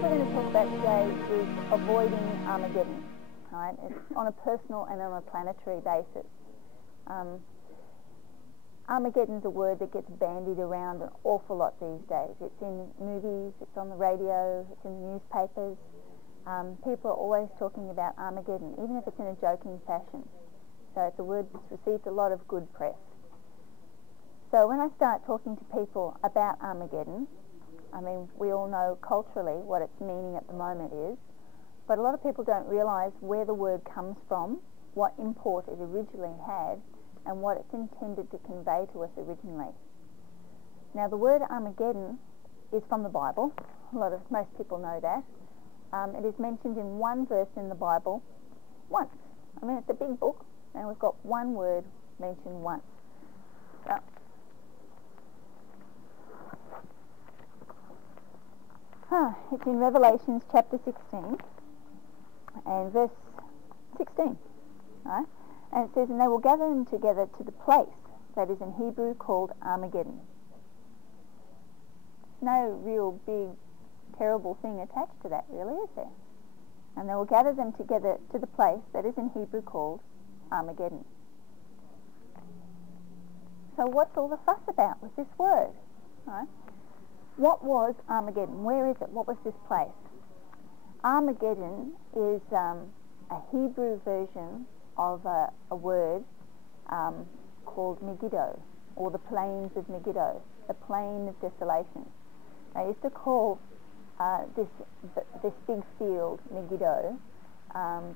what we're going to talk about today is avoiding Armageddon. Right? It's on a personal and on a planetary basis. Armageddon's a word that gets bandied around an awful lot these days. It's in movies, it's on the radio, it's in the newspapers. People are always talking about Armageddon, even if it's in a joking fashion. So it's a word that's received a lot of good press. So when I start talking to people about Armageddon, I mean, we all know culturally what its meaning at the moment is, but a lot of people don't realise where the word comes from, what import it originally had, and what it's intended to convey to us originally. Now, the word Armageddon is from the Bible. Most people know that. It is mentioned in one verse in the Bible once. I mean, it's a big book, and we've got one word mentioned once. So, it's in Revelations chapter 16 and verse 16, right? And it says, "And they will gather them together to the place that is in Hebrew called Armageddon." No real big, terrible thing attached to that, really, is there? And they will gather them together to the place that is in Hebrew called Armageddon. So what's all the fuss about with this word? Right? What was Armageddon? Where is it? What was this place? Armageddon is a Hebrew version of a word called Megiddo, or the plains of Megiddo, the plain of desolation. They used to call this big field, Megiddo,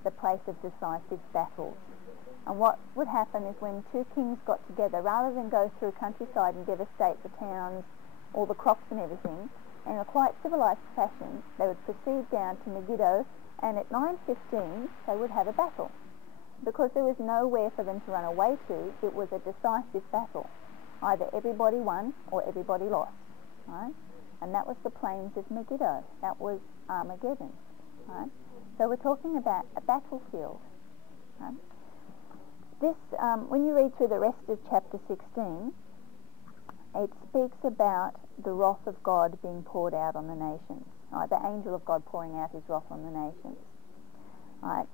the place of decisive battles. And what would happen is when two kings got together, rather than go through countryside and devastate the towns, all the crops and everything, in a quite civilised fashion, they would proceed down to Megiddo, and at 9:15 they would have a battle. Because there was nowhere for them to run away to, it was a decisive battle. Either everybody won or everybody lost. Right? And that was the plains of Megiddo. That was Armageddon. Right? So we're talking about a battlefield. Right? This, when you read through the rest of chapter 16, it speaks about the wrath of God being poured out on the nations. Right? The angel of God pouring out his wrath on the nations. Right?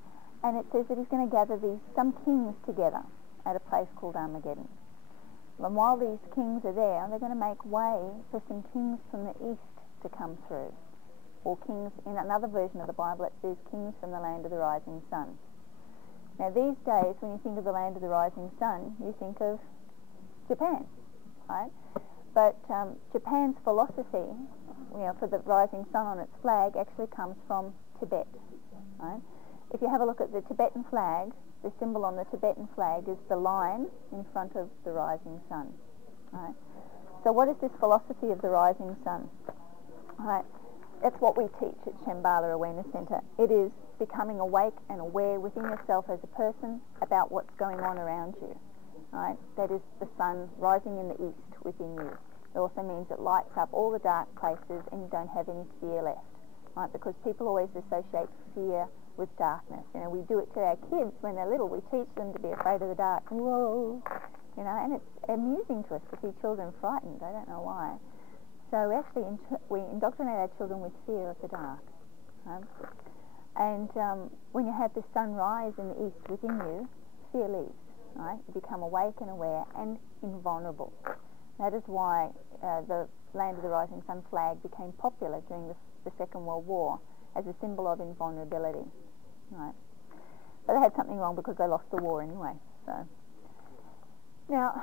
And it says that he's going to gather some kings together at a place called Armageddon. And while these kings are there, they're going to make way for some kings from the east to come through. Or kings, in another version of the Bible, it says kings from the land of the rising sun. Now these days, when you think of the land of the rising sun, you think of Japan, right? But Japan's philosophy, for the rising sun on its flag, actually comes from Tibet, right? If you have a look at the Tibetan flag, the symbol on the Tibetan flag is the lion in front of the rising sun. Right? So what is this philosophy of the rising sun? Right? That's what we teach at Shambhala Awareness Centre. It is becoming awake and aware within yourself as a person about what's going on around you. Right? That is the sun rising in the east within you. It also means it lights up all the dark places and you don't have any fear left. Right? Because people always associate fear with darkness. We do it to our kids when they're little. We teach them to be afraid of the dark. Whoa! And it's amusing to us to see children frightened. I don't know why. So we indoctrinate our children with fear of the dark. And when you have the sun rise in the east within you, fear leaves. Right? You become awake and aware and invulnerable. That is why the Land of the Rising Sun flag became popular during the Second World War as a symbol of invulnerability. Right? But they had something wrong because they lost the war anyway. So now,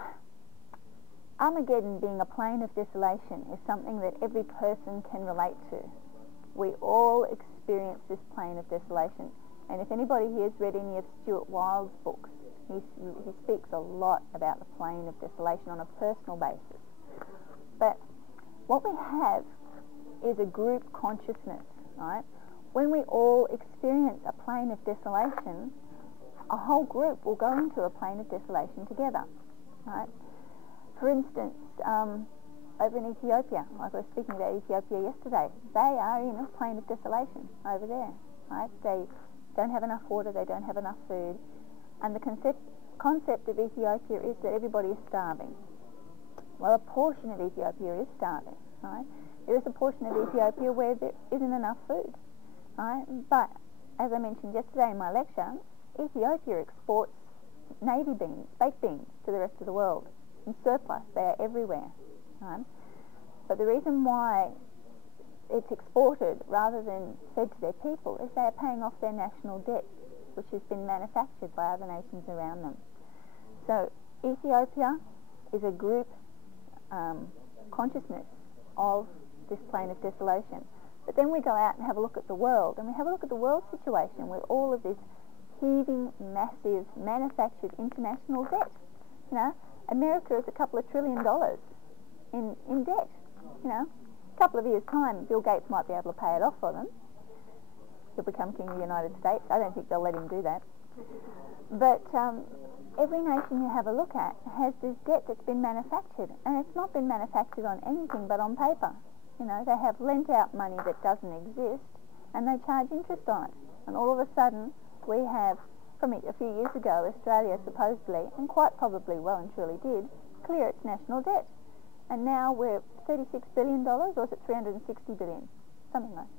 Armageddon being a plain of desolation is something that every person can relate to. We all experience this plain of desolation. And if anybody here has read any of Stuart Wilde's books, he speaks a lot about the plain of desolation on a personal basis. But what we have is a group consciousness, right? When we all experience a plain of desolation, a whole group will go into a plain of desolation together, right? For instance, over in Ethiopia, like I was speaking about Ethiopia yesterday, they are in a plain of desolation over there, right? They don't have enough water, they don't have enough food, and the concept of Ethiopia is that everybody is starving. Well, a portion of Ethiopia is starving, right? There is a portion of Ethiopia where there isn't enough food, right? But as I mentioned yesterday in my lecture, Ethiopia exports navy beans, baked beans, to the rest of the world in surplus. They are everywhere, right? But the reason why it's exported rather than fed to their people is they are paying off their national debt, which has been manufactured by other nations around them. So Ethiopia is a group consciousness of this plane of desolation. But then we go out and have a look at the world, and we have a look at the world situation with all of this heaving, massive, manufactured international debt. You know, America is a couple of $1 trillion in debt. You know, a couple of years' time, Bill Gates might be able to pay it off for them. He'll become King of the United States. I don't think they'll let him do that. But every nation you have a look at has this debt that's been manufactured, and it's not been manufactured on anything but on paper. You know, they have lent out money that doesn't exist, and they charge interest on it. And all of a sudden, we have, from a few years ago, Australia supposedly, and quite probably well and truly did, clear its national debt. And now we're $36 billion, or is it $360 billion? Something like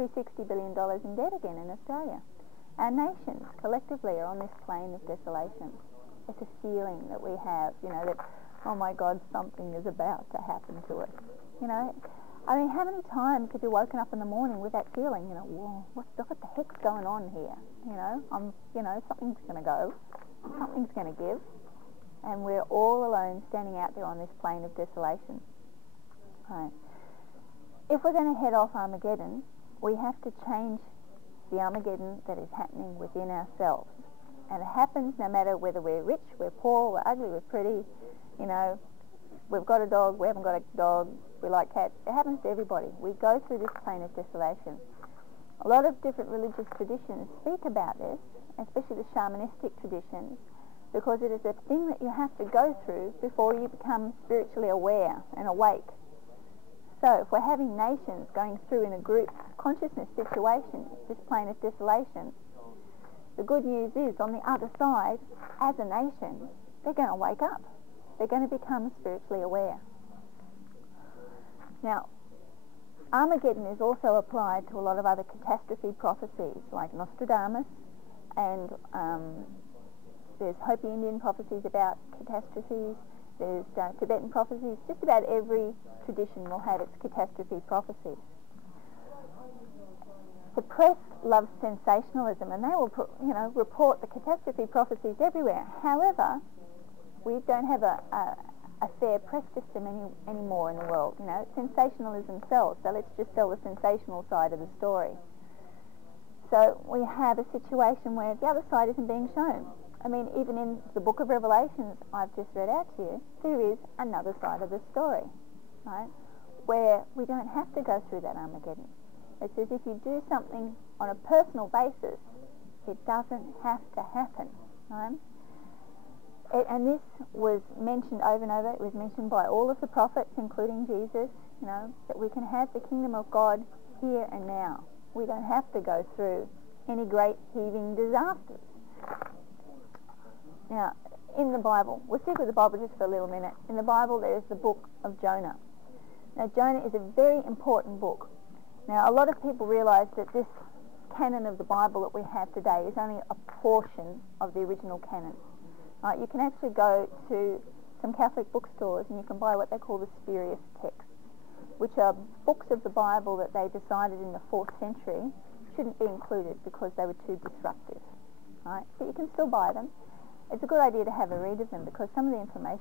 $360 billion in debt again in Australia. Our nations collectively are on this plane of desolation. It's a feeling that we have, you know, that, oh my God, something is about to happen to us. You know, I mean, how many times have you woken up in the morning with that feeling, you know, whoa, what the heck's going on here? You know, something's going to go, something's going to give, and we're all alone standing out there on this plane of desolation. Right. If we're going to head off Armageddon, we have to change the Armageddon that is happening within ourselves. And it happens no matter whether we're rich, we're poor, we're ugly, we're pretty, you know, we've got a dog, we haven't got a dog, we like cats. It happens to everybody. We go through this plane of desolation. A lot of different religious traditions speak about this, especially the shamanistic traditions, because it is a thing that you have to go through before you become spiritually aware and awake. So if we're having nations going through in a group consciousness situation, this plane of desolation, the good news is on the other side, as a nation, they're going to wake up. They're going to become spiritually aware. Now, Armageddon is also applied to a lot of other catastrophe prophecies, like Nostradamus, and there's Hopi Indian prophecies about catastrophes. There's Tibetan prophecies. Just about every tradition will have its catastrophe prophecies. The press loves sensationalism, and they will, report the catastrophe prophecies everywhere. However, we don't have a fair press system anymore in the world. You know, sensationalism sells, so let's just sell the sensational side of the story. So we have a situation where the other side isn't being shown. I mean, even in the book of Revelations I've just read out to you, there is another side of the story, right, where we don't have to go through that Armageddon. It says if you do something on a personal basis, it doesn't have to happen, right? And this was mentioned over and over. It was mentioned by all of the prophets, including Jesus, you know, that we can have the kingdom of God here and now. We don't have to go through any great heaving disasters. Now, in the Bible, we'll stick with the Bible just for a little minute. In the Bible, there is the book of Jonah. Now, Jonah is a very important book. Now, a lot of people realize that this canon of the Bible that we have today is only a portion of the original canon. Right? You can actually go to some Catholic bookstores and you can buy what they call the spurious texts, which are books of the Bible that they decided in the 4th century shouldn't be included because they were too disruptive. Right? But you can still buy them. It's a good idea to have a read of them because some of the information